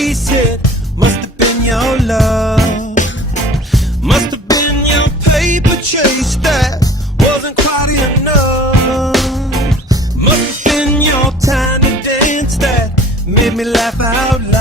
face it, must have been your love. Must have been your paper chase that wasn't quite enough. Must have been your tiny dance that made me laugh out loud.